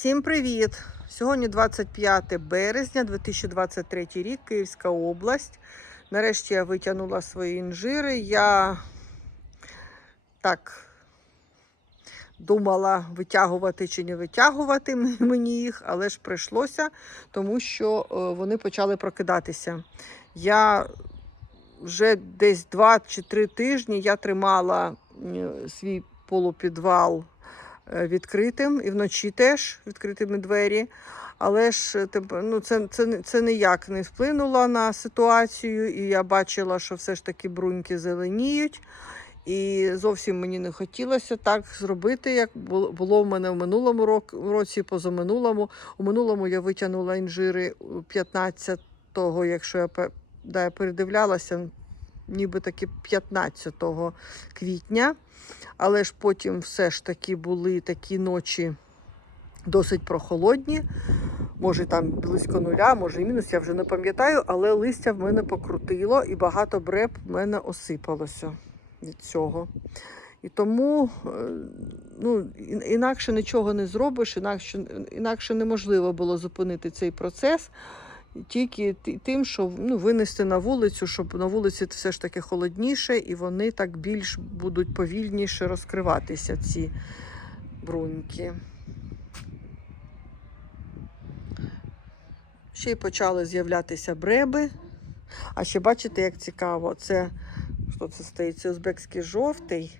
Всім привіт! Сьогодні 25 березня 2023 рік, Київська область. Нарешті я витягнула свої інжири. Я так думала, витягувати чи не витягувати мені їх, але ж прийшлося, тому що е, вони почали прокидатися. Я вже десь 2 чи 3 тижні я тримала свій полупідвал відкритим і вночі теж відкритими двері. Але ж е, ну, це, це, це ніяк не вплинуло на ситуацію, і я бачила, що все ж таки бруньки зеленіють. І зовсім мені не хотілося так зробити, як було в мене в минулому році, позаминулому. У минулому я витягнула інжири 15-го, якщо я, да, передивлялася, ніби таки 15 квітня. Але ж потім все ж таки були такі ночі досить прохолодні. Може там близько нуля, може мінус, я вже не пам'ятаю, але листя в мене покрутило і багато бреб в мене осипалося від цього. І тому е, ну, інакше нічого не зробиш, інакше, інакше неможливо було зупинити цей процес. Тільки тим, що ну, винести на вулицю, щоб на вулиці все ж таки холодніше, і вони так більш будуть повільніше розкриватися, ці бруньки. Ще й почали з'являтися бреби. А ще бачите, як цікаво, це що це стоїть? Це узбекський жовтий.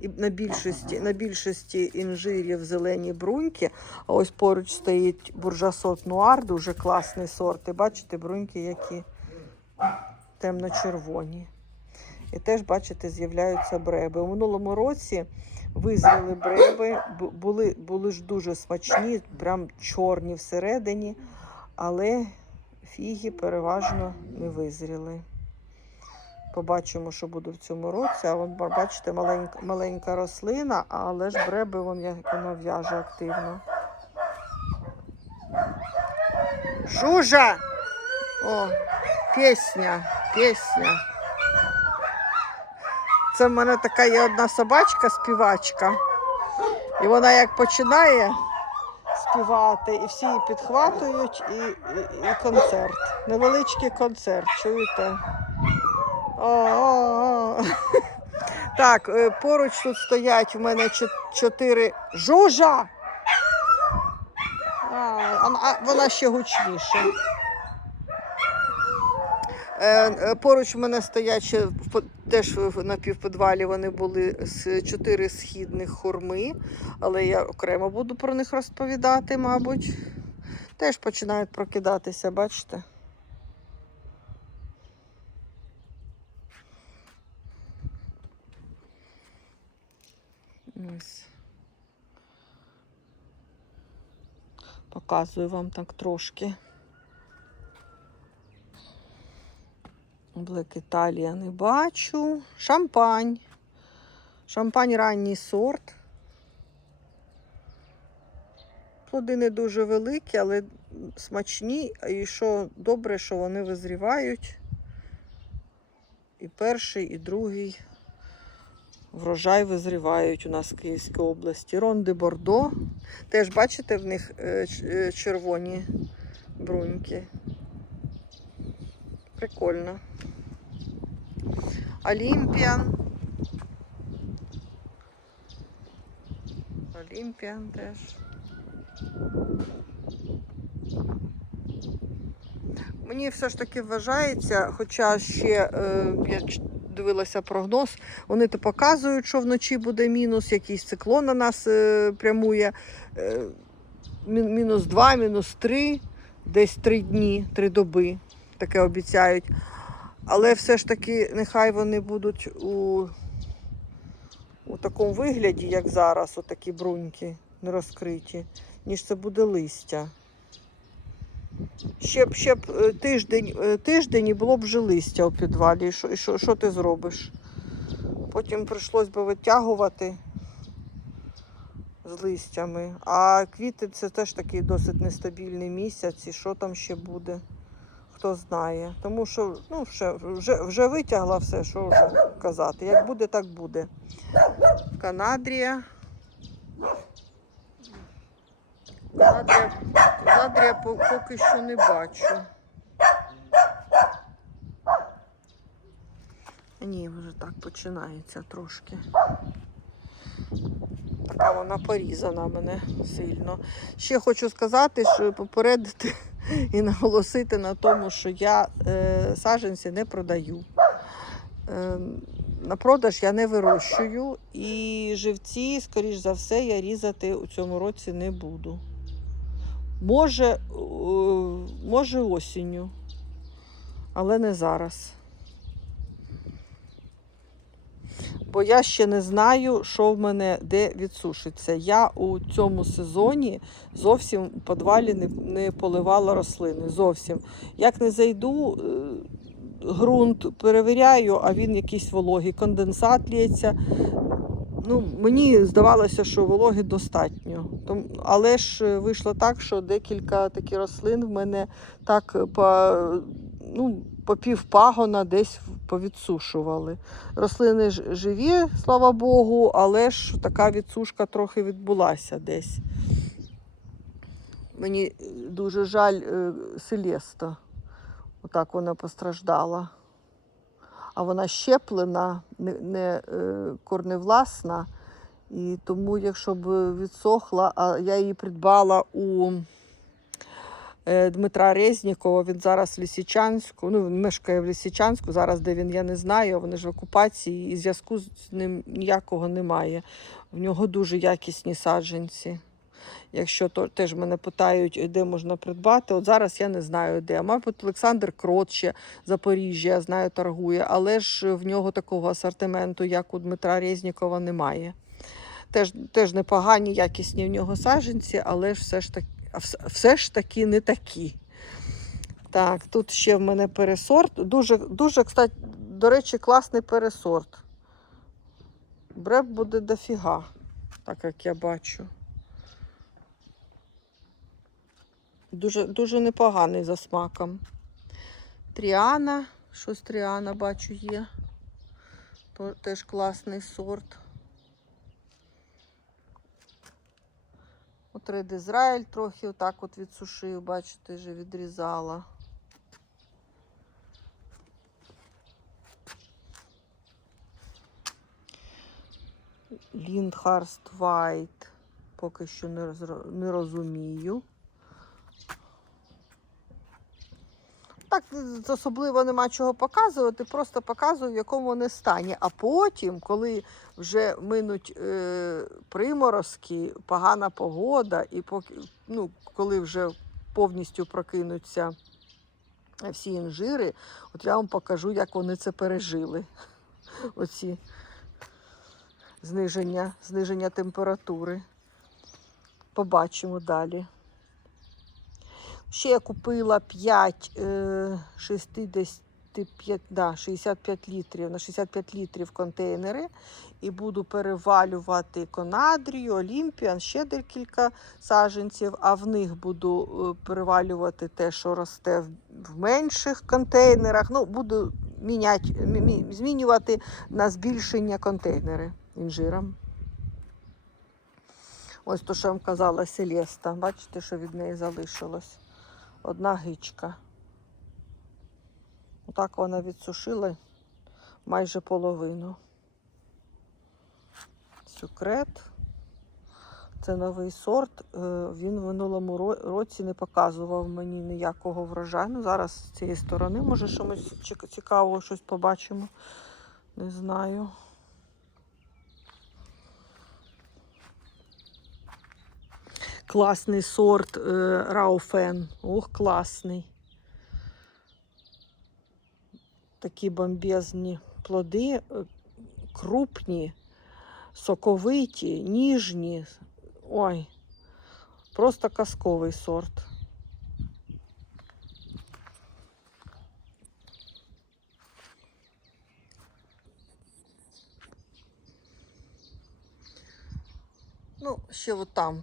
І на більшості, на більшості інжирів зелені бруньки. А ось поруч стоїть буржасот нуар, дуже класний сорт. І бачите, бруньки, які темно-червоні. І теж, бачите, з'являються бреби. У минулому році визріли бреби, були, були ж дуже смачні, прям чорні всередині, але фіги переважно не визріли. Побачимо, що буде в цьому році. А вон, бачите, маленька, маленька рослина, але ж бреби вон, як воно в'яже активно. Жужа! О, пісня, пісня. Це в мене така є одна собачка, співачка. І вона як починає співати, і всі її підхватують, і, і, і концерт. Невеличкий концерт, чуєте? Так, е, поруч тут стоять у мене чотири жужа. Вона- ще гучніша. Е, е, Поруч у мене стоять ще теж на півподвалі вони були з чотири східних хурми, але я окремо буду про них розповідати, мабуть. Теж починають прокидатися, бачите? Ось. Показую вам так трошки. Блек Італія не бачу. Шампань. Шампань ранній сорт. Плоди не дуже великі, але смачні. І що добре, що вони визрівають. І перший, і другий врожай визрівають у нас в Київській області. Ронди Бордо. Теж бачите в них е, е, червоні бруньки. Прикольно. Олімпіан. Олімпіан теж. Мені все ж таки вважається, хоча ще е, дивилася прогноз, вони то показують, що вночі буде мінус, якийсь циклон на нас е, прямує. Е, мінус 2, мінус 3, десь 3 дні, 3 доби. Таке обіцяють. Але все ж таки, нехай вони будуть у, у такому вигляді, як зараз, отакі бруньки не розкриті, ніж це буде листя. Ще б, ще б е, тиждень, е, тиждень і було б вже листя у підвалі. Що, що, що ти зробиш? Потім прийшлось би витягувати з листями. А квіти це теж такий досить нестабільний місяць. І що там ще буде, хто знає. Тому що ну, вже, вже, вже витягла все, що вже казати. Як буде, так буде. Канадрія. Задря по- поки що не бачу. Ні, вже так починається трошки. Така вона порізана мене сильно. Ще хочу сказати, що попередити і наголосити на тому, що я е, саджанці не продаю. Е, на продаж я не вирощую і живці, скоріш за все, я різати у цьому році не буду. Може, е, може осінню, але не зараз. Бо я ще не знаю, що в мене де відсушиться. Я у цьому сезоні зовсім у підвалі не, не поливала рослини. Зовсім. Як не зайду, е, ґрунт перевіряю, а він якийсь вологий, конденсат лється. Ну, мені здавалося, що вологи достатньо. Але ж е, вийшло так, що декілька таких рослин в мене так е, по, ну, по пів пагона десь повідсушували. Рослини живі, слава Богу, але ж така відсушка трохи відбулася десь. Мені е, дуже жаль Селеста. Отак вона постраждала. А вона щеплена, не, не е, корневласна. І тому, якщо б відсохла, а я її придбала у е, Дмитра Резнікова, він зараз в Лісичанську, ну він мешкає в Лісичанську, зараз де він, я не знаю, вони ж в окупації, і зв'язку з ним ніякого немає. В нього дуже якісні саджанці. Якщо то теж мене питають, де можна придбати, от зараз я не знаю де. Мабуть, Олександр Крот ще Запоріжжя, я знаю, торгує, але ж в нього такого асортименту, як у Дмитра Резнікова, немає. Теж, теж непогані, якісні в нього саджанці, але ж все ж таки, все ж таки не такі. Так, тут ще в мене пересорт. Дуже, дуже, кстати, до речі, класний пересорт. Бреб буде дофіга, так як я бачу. Дуже, дуже непоганий за смаком. Тріана, щось Тріана бачу є. Теж класний сорт. От Ред Ізраїль трохи отак от відсушив, бачите, вже відрізала. Ліндхарст Вайт. Поки що не, розумію. Так особливо нема чого показувати, просто показую, в якому вони стані. А потім, коли вже минуть е, приморозки, погана погода, і поки, ну, коли вже повністю прокинуться всі інжири, от я вам покажу, як вони це пережили. Оці зниження, зниження температури. Побачимо далі. Ще я купила 5 е, 65, да, 65 літрів на 65 літрів контейнери і буду перевалювати конадрію, олімпіан, ще декілька саджанців, а в них буду е, перевалювати те, що росте в, менших контейнерах. Ну, буду міняти, мі- мі- змінювати на збільшення контейнери інжиром. Ось то, що вам казала, Селеста. Бачите, що від неї залишилось? Одна гичка. Отак вона відсушила майже половину. Сюкрет. Це новий сорт. Е, Він в минулому році не показував мені ніякого врожаю. Ну, зараз з цієї сторони, може, щось чек- цікавого щось побачимо. Не знаю. Класний сорт е, Рауфен. Ох, класний. Такі бомбезні плоди, е, крупні, соковиті, ніжні. Ой, просто казковий сорт. Ну, ще от там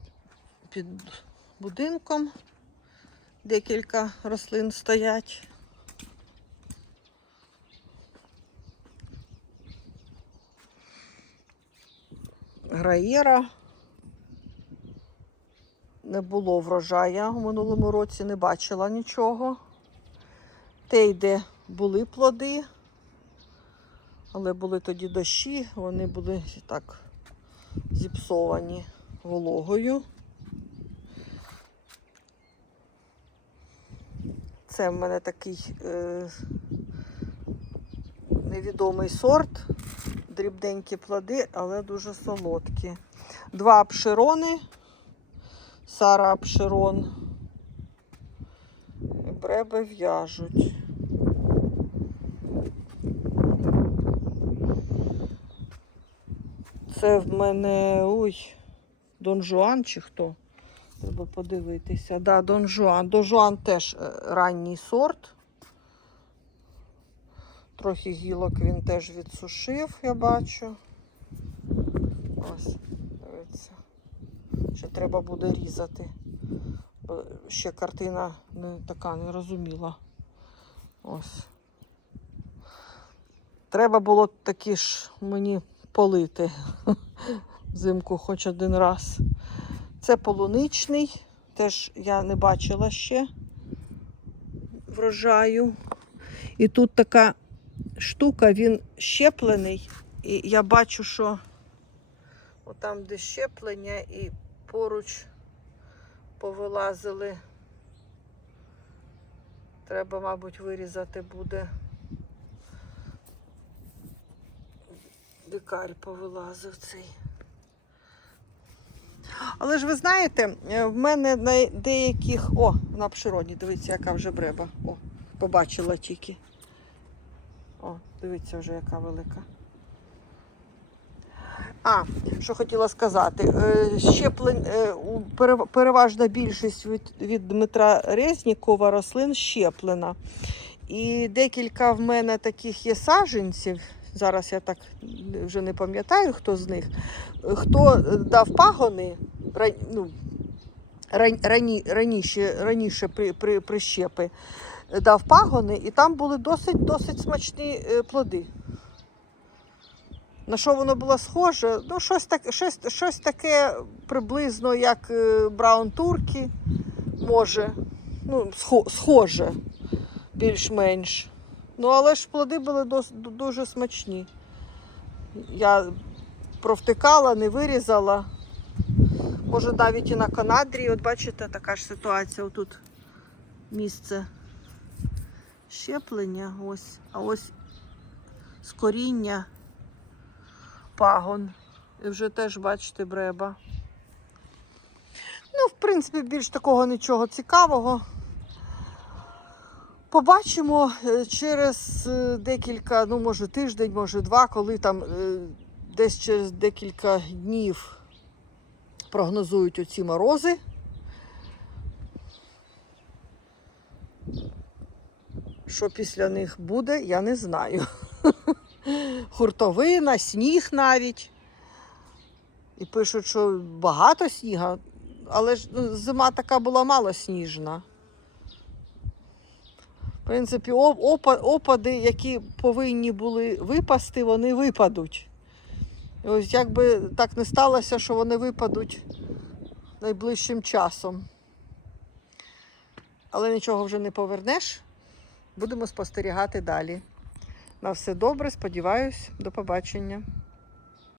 під будинком декілька рослин стоять. Граєра. не було врожая у минулому році, не бачила нічого. Те, де були плоди, але були тоді дощі, вони були так зіпсовані вологою. Це в мене такий е, невідомий сорт, дрібненькі плоди, але дуже солодкі. Два обширони, Сара обширон. І бреби в'яжуть. Це в мене ой, Дон Жуан чи хто? Треба подивитися. Да, Дон Жуан. Дон Жуан теж е, ранній сорт. Трохи гілок він теж відсушив, я бачу. Ось, дивіться. Ще треба буде різати. Бо ще картина не така нерозуміла. Ось. Треба було такі ж мені полити взимку хоч один раз. Це полуничний, теж я не бачила ще врожаю. І тут така штука, він щеплений, і я бачу, що отам, де щеплення, і поруч повилазили. Треба, мабуть, вирізати буде. Дикарь повилазив цей. Але ж ви знаєте, е, в мене на деяких. О, на обшироні, дивіться, яка вже бреба. О, побачила тільки. О, дивіться вже, яка велика. А, що хотіла сказати. Е, Щеплень, е, переважна більшість від, від Дмитра Резнікова рослин щеплена. І декілька в мене таких є саджанців. Зараз я так вже не пам'ятаю, хто з них. Хто дав пагони ну, рані, раніше, раніше при, при, прищепи, дав пагони, і там були досить, досить смачні е, плоди. На що воно було схоже? Ну, щось, так, щось, щось таке приблизно, як е, Браун Туркі, може. Ну, схоже, більш-менш. Ну, але ж плоди були дуже смачні. Я провтикала, не вирізала. Може, навіть і на Канадрі, от бачите, така ж ситуація. Отут місце щеплення, ось, а ось з коріння пагон. І вже теж, бачите, бреба. Ну, в принципі, більш такого нічого цікавого. Побачимо е, через е, декілька, ну, може, тиждень, може, два, коли там е, десь через декілька днів прогнозують оці морози. Що після них буде, я не знаю. Хуртовина, сніг навіть. І пишуть, що багато сніга, але ж ну, зима така була малосніжна. В принципі, опади, які повинні були випасти, вони випадуть. Ось якби так не сталося, що вони випадуть найближчим часом. Але нічого вже не повернеш. Будемо спостерігати далі. На все добре, сподіваюсь, до побачення.